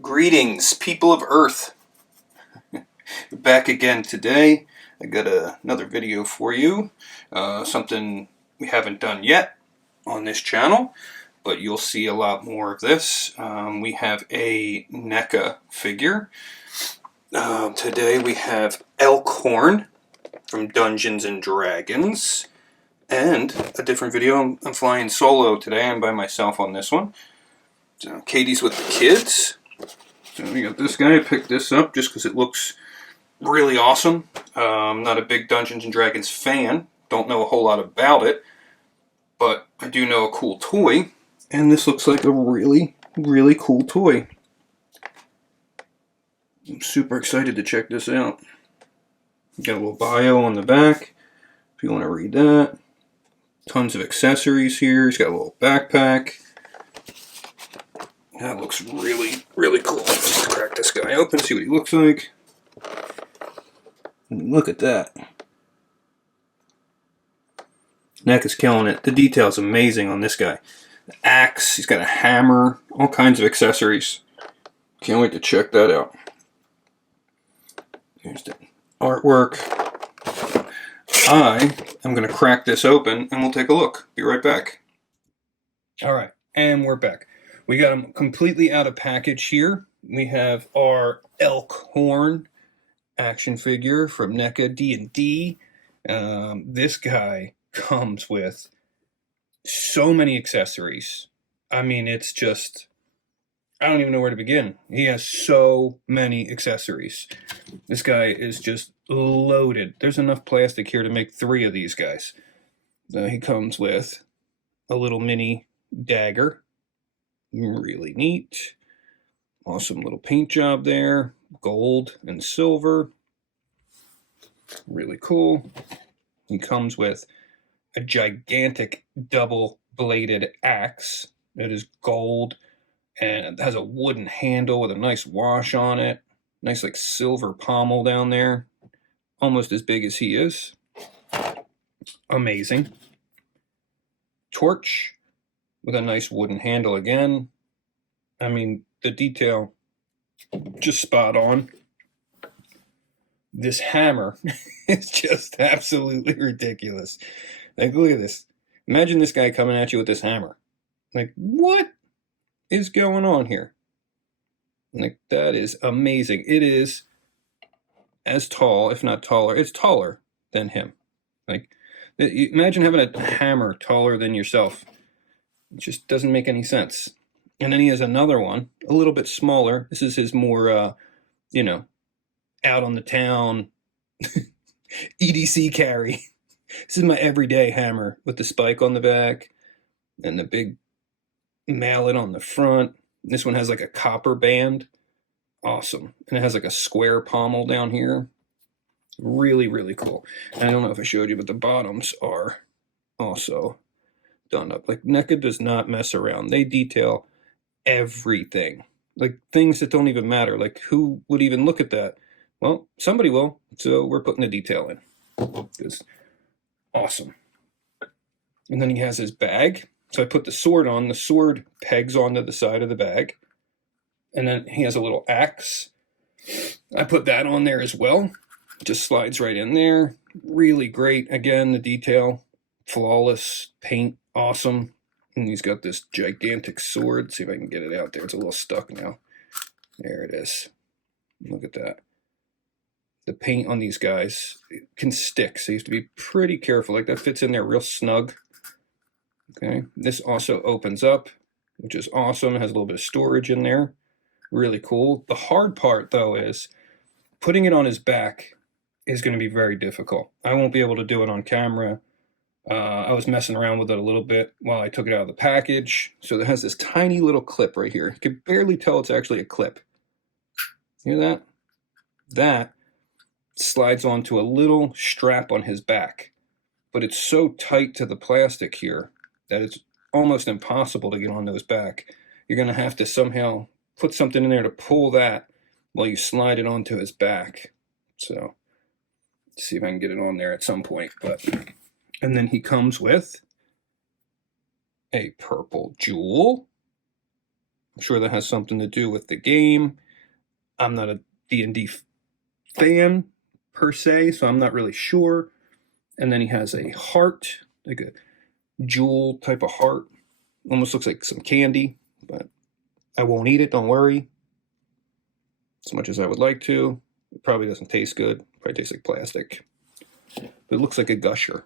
Greetings, people of Earth. Back again today. I got another video for you. Something we haven't done yet on this channel, but you'll see a lot more of this. We have a NECA figure. Today we have Elkhorn from Dungeons and Dragons. And a different video. I'm flying solo today. I'm by myself on this one. So Katie's with the kids. So we got this guy. I picked this up just because it looks really awesome. I'm not a big Dungeons and Dragons fan. Don't know a whole lot about it. But I do know a cool toy. And this looks like a really, really cool toy. I'm super excited to check this out. Got a little bio on the back, if you want to read that. Tons of accessories here. He's got a little backpack. That looks really, really cool. Let's just crack this guy open, see what he looks like. Look at that. NECA's killing it. The detail's amazing on this guy. The axe, he's got a hammer, all kinds of accessories. Can't wait to check that out. Here's the artwork. I am going to crack this open and we'll take a look. Be right back. Alright, and we're back. We got them completely out of package here. We have our Elkhorn action figure from NECA D&D. This guy comes with so many accessories. I mean, it's just, I don't even know where to begin. He has so many accessories. This guy is just loaded. There's enough plastic here to make 3 of these guys. He comes with a little mini dagger. Really neat. Awesome little paint job there. Gold and silver. Really cool. He comes with a gigantic double-bladed axe that is gold and it has a wooden handle with a nice wash on it. Nice like silver pommel down there. Almost as big as he is. Amazing. Torch with a nice wooden handle again. I mean, the detail, just spot on. This hammer is just absolutely ridiculous. Like, look at this. Imagine this guy coming at you with this hammer. Like, what is going on here? Like, that is amazing. It is as tall, if not taller. It's taller than him. Like, imagine having a hammer taller than yourself. It just doesn't make any sense. And then he has another one, a little bit smaller. This is his more, you know, out on the town EDC carry. This is my everyday hammer with the spike on the back and the big mallet on the front. This one has like a copper band. Awesome. And it has like a square pommel down here. Really, really cool. And I don't know if I showed you, but the bottoms are also done up. Like, NECA does not mess around. They detail everything. Like, things that don't even matter. Like, who would even look at that? Well, somebody will. So we're putting the detail in. It's awesome. And then he has his bag. So I put the sword on. The sword pegs onto the side of the bag. And then he has a little axe. I put that on there as well. Just slides right in there. Really great. Again, the detail. Flawless. Paint. Awesome. And he's got this gigantic sword. Let's see if I can get it out there. It's a little stuck now. There it is. Look at that. The paint on these guys can stick, so you have to be pretty careful. Like, that fits in there real snug. Okay. This also opens up, which is awesome. It has a little bit of storage in there. Really cool. The hard part, though, is putting it on his back is going to be very difficult. I won't be able to do it on camera. I was messing around with it a little bit while I took it out of the package. So it has this tiny little clip right here. You can barely tell it's actually a clip. Hear that? That slides onto a little strap on his back. But it's so tight to the plastic here that it's almost impossible to get onto his back. You're going to have to somehow put something in there to pull that while you slide it onto his back. So, let's see if I can get it on there at some point. And then he comes with a purple jewel. I'm sure that has something to do with the game. I'm not a D&D fan per se, so I'm not really sure. And then he has a heart, like a jewel type of heart. Almost looks like some candy, but I won't eat it, don't worry. As much as I would like to. It probably doesn't taste good. Probably tastes like plastic. But it looks like a gusher.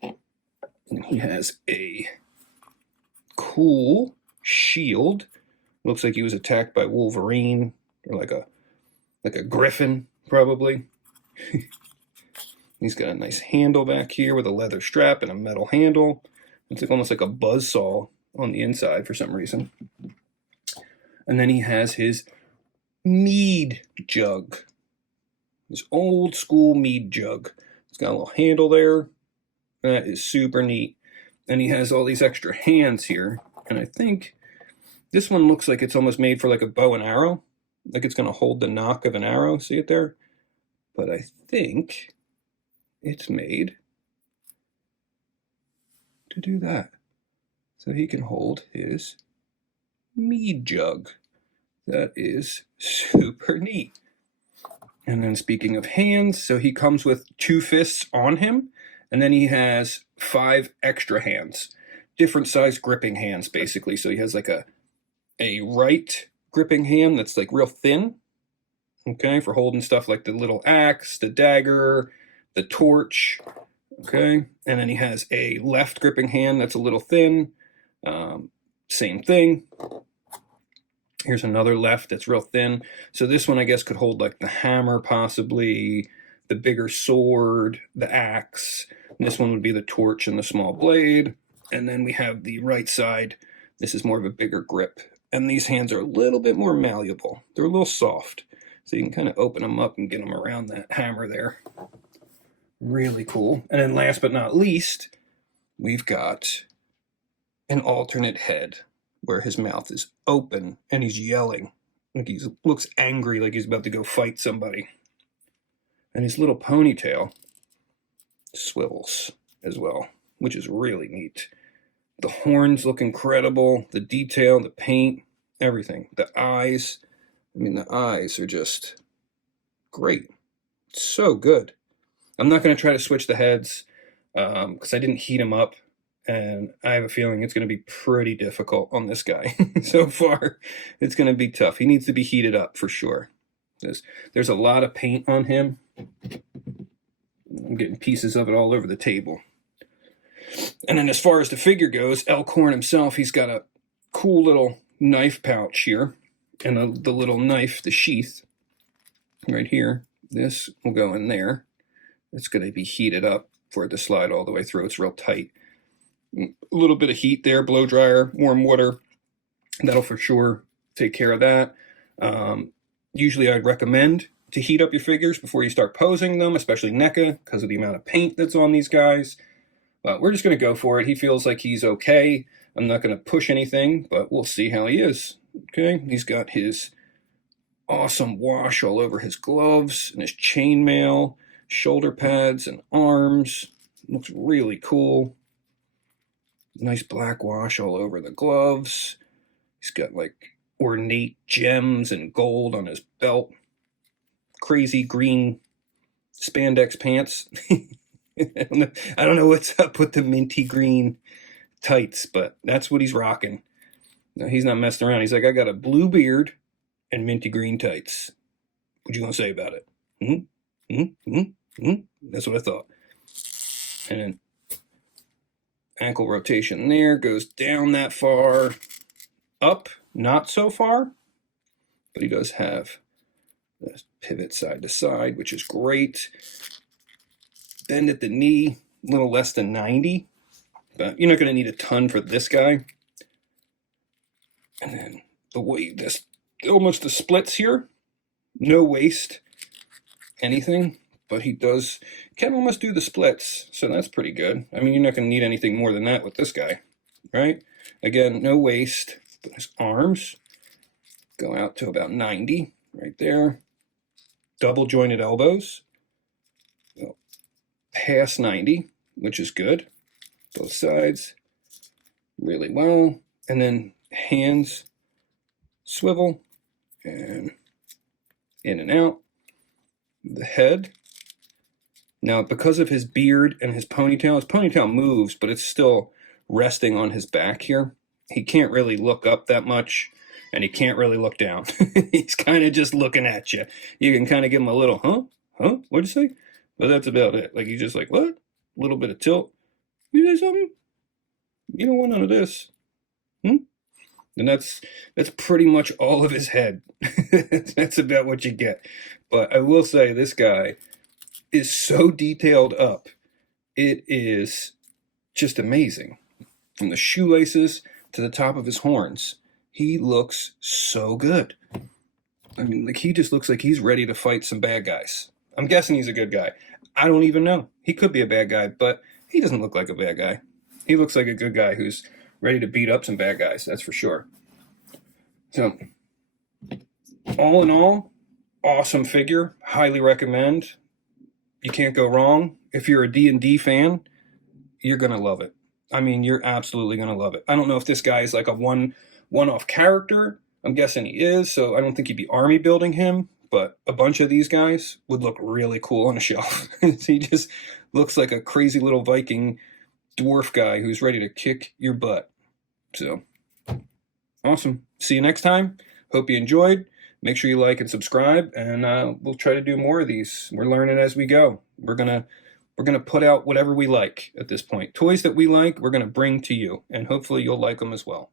And he has a cool shield. Looks like he was attacked by Wolverine, or like a griffin, probably. He's got a nice handle back here with a leather strap and a metal handle. It's like almost like a buzzsaw on the inside for some reason. And then he has his mead jug. This old school mead jug. It's got a little handle there. That is super neat. And he has all these extra hands here. And I think this one looks like it's almost made for like a bow and arrow. Like it's going to hold the knock of an arrow. See it there? But I think it's made to do that. So he can hold his mead jug. That is super neat. And then speaking of hands, so he comes with 2 fists on him, and then he has 5 extra hands. Different size gripping hands, basically. So he has like a right gripping hand that's like real thin, okay, for holding stuff like the little axe, the dagger, the torch, okay? And then he has a left gripping hand that's a little thin, same thing. Here's another left that's real thin. So this one, I guess, could hold like the hammer, possibly, the bigger sword, the axe. And this one would be the torch and the small blade. And then we have the right side. This is more of a bigger grip. And these hands are a little bit more malleable. They're a little soft. So you can kind of open them up and get them around that hammer there. Really cool. And then last but not least, we've got an alternate head where his mouth is open and he's yelling. Like he looks angry, like he's about to go fight somebody. And his little ponytail swivels as well, which is really neat. The horns look incredible. The detail, the paint, everything. The eyes. I mean, the eyes are just great. It's so good. I'm not going to try to switch the heads because I didn't heat them up. And I have a feeling it's going to be pretty difficult on this guy. So far, it's going to be tough. He needs to be heated up for sure. There's a lot of paint on him. I'm getting pieces of it all over the table. And then as far as the figure goes, Elkhorn himself, he's got a cool little knife pouch here. And the little knife, the sheath, right here. This will go in there. It's going to be heated up for it to slide all the way through. It's real tight. A little bit of heat there, blow dryer, warm water. That'll for sure take care of that. Usually I'd recommend to heat up your figures before you start posing them, especially NECA, because of the amount of paint that's on these guys. But we're just going to go for it. He feels like he's okay. I'm not going to push anything, but we'll see how he is. Okay, he's got his awesome wash all over his gloves and his chainmail, shoulder pads and arms. Looks really cool. Nice black wash all over the gloves. He's got like ornate gems and gold on his belt. Crazy green spandex pants. I don't know what's up with the minty green tights, but that's what he's rocking. No, he's not messing around. He's like, I got a blue beard and minty green tights. What you gonna say about it? That's what I thought. And then ankle rotation there, goes down that far, up, not so far, but he does have the pivot side to side, which is great. Bend at the knee, a little less than 90, but you're not going to need a ton for this guy. And then the way this, almost the splits here, no waist, anything. But he can almost do the splits, so that's pretty good. I mean, you're not going to need anything more than that with this guy, right? Again, no waist, but his arms go out to about 90, right there. Double jointed elbows, past 90, which is good. Both sides, really well. And then hands swivel and in and out. The head. Now, because of his beard and his ponytail moves, but it's still resting on his back here. He can't really look up that much, and he can't really look down. He's kind of just looking at you. You can kind of give him a little, huh? What'd you say? But that's about it. Like, he's just like, what? A little bit of tilt. You say something? You don't want none of this. And that's pretty much all of his head. That's about what you get. But I will say, this guy is so detailed up. It is just amazing. From the shoelaces to the top of his horns. He looks so good. I mean, like, he just looks like he's ready to fight some bad guys. I'm guessing he's a good guy. I don't even know. He could be a bad guy, but he doesn't look like a bad guy. He looks like a good guy who's ready to beat up some bad guys, that's for sure. So, all in all, awesome figure. Highly recommend. You can't go wrong. If you're a D&D fan, you're going to love it. I mean, you're absolutely going to love it. I don't know if this guy is like a one-off character. I'm guessing he is, so I don't think you'd be army building him, but a bunch of these guys would look really cool on a shelf. He just looks like a crazy little Viking dwarf guy who's ready to kick your butt. So, awesome. See you next time. Hope you enjoyed. Make sure you like and subscribe, and we'll try to do more of these. We're learning as we go. We're gonna put out whatever we like at this point. Toys that we like, we're gonna bring to you, and hopefully you'll like them as well.